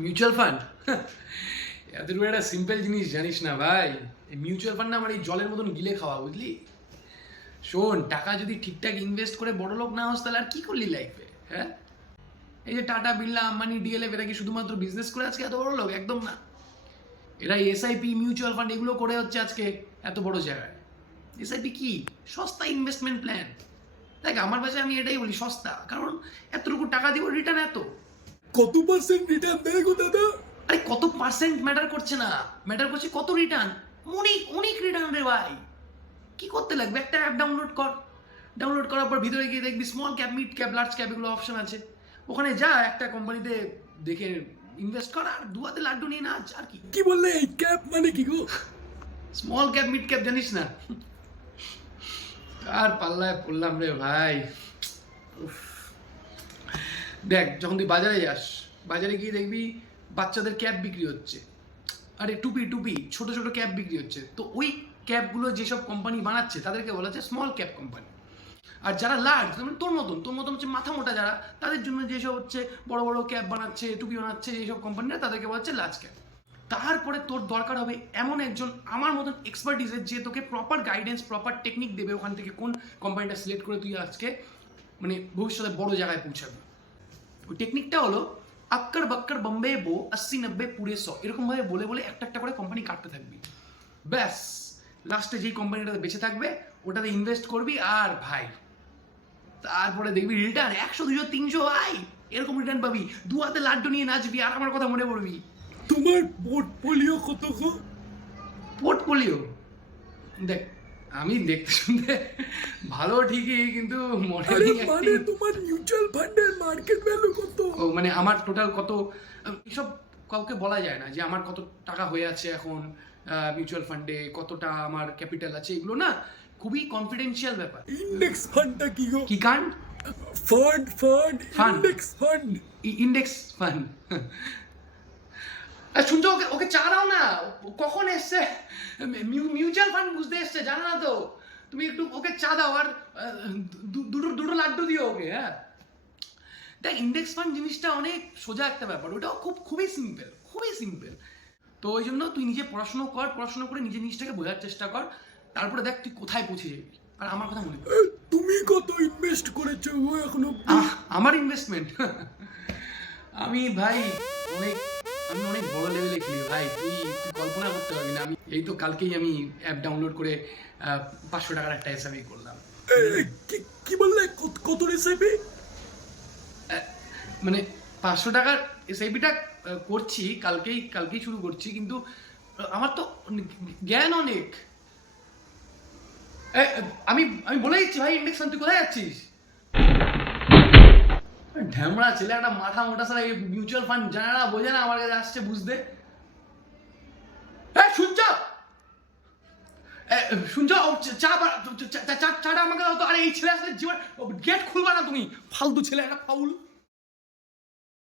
Mutual fund এতটুকু একটা simple জিনিস জানিস না ভাই। এই মিউচুয়াল ফান্ড না আমার এই জলের মতন গিলে খাওয়া, বুঝলি? শোন, টাকা যদি ঠিকঠাক ইনভেস্ট করে বড় লোক না হস তাহলে আর কি করলি লাইফে? হ্যাঁ, এই যে টাটা, বিড়লা, আম্বানি, ডিএলএফ, এরা কি শুধুমাত্র বিজনেস করে আজকে এত বড় লোক? একদম না। এরা এসআইপি, মিউচুয়াল ফান্ড এগুলো করে হচ্ছে আজকে এত বড় জায়গায়। এসআইপি কি? সস্তা ইনভেস্টমেন্ট প্ল্যান। দেখ, আমার কাছে আমি এটাই বলি, সস্তা। কারণ এতটুকু টাকা দিব, রিটার্ন এত। কত পার্সেন্ট রিটার্ন দেয় গো দাদা? আরে কত পার্সেন্ট ম্যাটার করছে না, ম্যাটার করছে কত রিটার্ন। অনেক অনেক রিটার্ন রে ভাই। কি করতে লাগবে? একটা অ্যাপ ডাউনলোড কর। ডাউনলোড করার পর ভিতরে গিয়ে দেখবি small cap, mid cap, large cap এগুলো অপশন আছে। ওখানে যা, একটা কোম্পানিতে দেখে ইনভেস্ট কর আর দুয়াতে লাড্ডু নিয়ে নাচ। আর কি? কি বললে? এই ক্যাপ মানে কি গো? স্মল ক্যাপ, মিড ক্যাপ জানিস না? আর পাল্লায় পড়লাম রে ভাই। উফ। দেখ, যখন তুই বাজারে যাস, বাজারে গিয়ে দেখবি বাচ্চাদের ক্যাপ বিক্রি হচ্ছে, আরে টুপি টুপি ছোট ছোট ক্যাপ বিক্রি হচ্ছে। তো ওই ক্যাপগুলো যেসব কোম্পানি বানাচ্ছে তাদেরকে বলা হচ্ছে স্মল ক্যাপ কোম্পানি। আর যারা লার্জ, মানে তোর মতন হচ্ছে মাথা মোটা যারা, তাদের জন্য যেসব হচ্ছে বড় বড় ক্যাপ বানাচ্ছে, টুপি বানাচ্ছে যেসব কোম্পানিরা, তাদেরকে বলা হচ্ছে লার্জ ক্যাপ। তারপরে তোর দরকার হবে এমন একজন আমার মতন এক্সপার্টিসের, যে তোকে প্রপার গাইডেন্স, প্রপার টেকনিক দেবে ওখান থেকে কোন কোম্পানিটা সিলেক্ট করে তুই আজকে মানে ভবিষ্যতে বড় জায়গায় পৌঁছাবি। ওই টেকনিকটা হলো আক্কর বাক্কর বম্বে বো 80-90 পুরে 100, এরকম ভাবে বলে বলে একটা একটা করে কোম্পানি কাটতে থাকবি। ব্যাস, লাস্টে যেই কোম্পানিটাতে বেঁচে থাকবে ওটাতে ইনভেস্ট করবি। আর ভাই, তারপরে দেখবি রিটার্ন 100, 200, 300 ভাই, এরকম রিটার্ন পাবি। দু হাতে লাড্ডু নিয়ে নাচবি আর আমার কথা মনে পড়বি। তোমার পোর্টফোলিও কত গো? পোর্টফোলিও দেখ, আমি দেখতে শুনতে ভালো ঠিকই, কিন্তু মনে আরে নেই মানে acting। তোমার মিউচুয়াল ফান্ডের মার্কেট ভ্যালু কত? ও মানে আমার টোটাল কত, এসব কাউকে বলা যায় না যে আমার কত টাকা হয়ে আছে এখন মিউচুয়াল ফান্ডে, কতটা আমার ক্যাপিটাল আছে, এগুলো না খুবই কনফিডেন্সিয়াল ব্যাপার। ইন্ডেক্স ফান্ডটা কি গো? কি কান? Fund Fund. Index fund. Index fund. শুনছো, ওকে ওকে চা দাও না। ও কখন এসছে? মিউচুয়াল ফান্ড বুঝতে এসছে, জানো না তো? তুমি একটু ওকে চা দাও আর দুটো দুটো লাড্ডু দিও ওকে। হ্যাঁ, দেখ, ইন্ডেক্স ফান্ড জিনিসটা অনেক সোজা একটা ব্যাপার, ওটাও খুবই সিম্পল, খুবই সিম্পল। তো ওই জন্য তুই নিজে পড়াশুনো কর, পড়াশুনো করে নিজের জিনিসটাকে বোঝার চেষ্টা কর, তারপরে দেখ তুই কোথায় পৌঁছে যাবি। আর আমার কথা মনে কর, তুমি কত ইনভেস্ট করেছো গো এখনো? আমার ইনভেস্টমেন্ট আমি ভাই অনেক আমি অনেক বড় লেভেলে খেলি ভাই। তুই কল্পনা করতে পারবি না। আমি এই তো কালকেই আমি অ্যাপ ডাউনলোড করে 500 টাকার একটা এসআইপি করলাম। কি বললে? কত রেসিপি? মানে 500 টাকার এসআইপিটা করছি, কালকেই শুরু করছি, কিন্তু আমার তো জ্ঞান অনেক। আমি আমি বলে দিচ্ছি ভাই, ইন্ডেক্স ফান্ড, তুই কোথায় যাচ্ছিস? ঢ্যামড়া ছেলে, একটা মাথা মোটা সারা, এই মিউচুয়াল ফান্ড জানা না, বোঝে না, আমার কাছে আসছে বুঝতে। শুনছো? শুনছো? চাটা আমাকে দাও তো। আরে এই ছেলে আসলে জীবন গেট খুলবা না তুমি, ফালতু ছেলে একটা, ফাউল।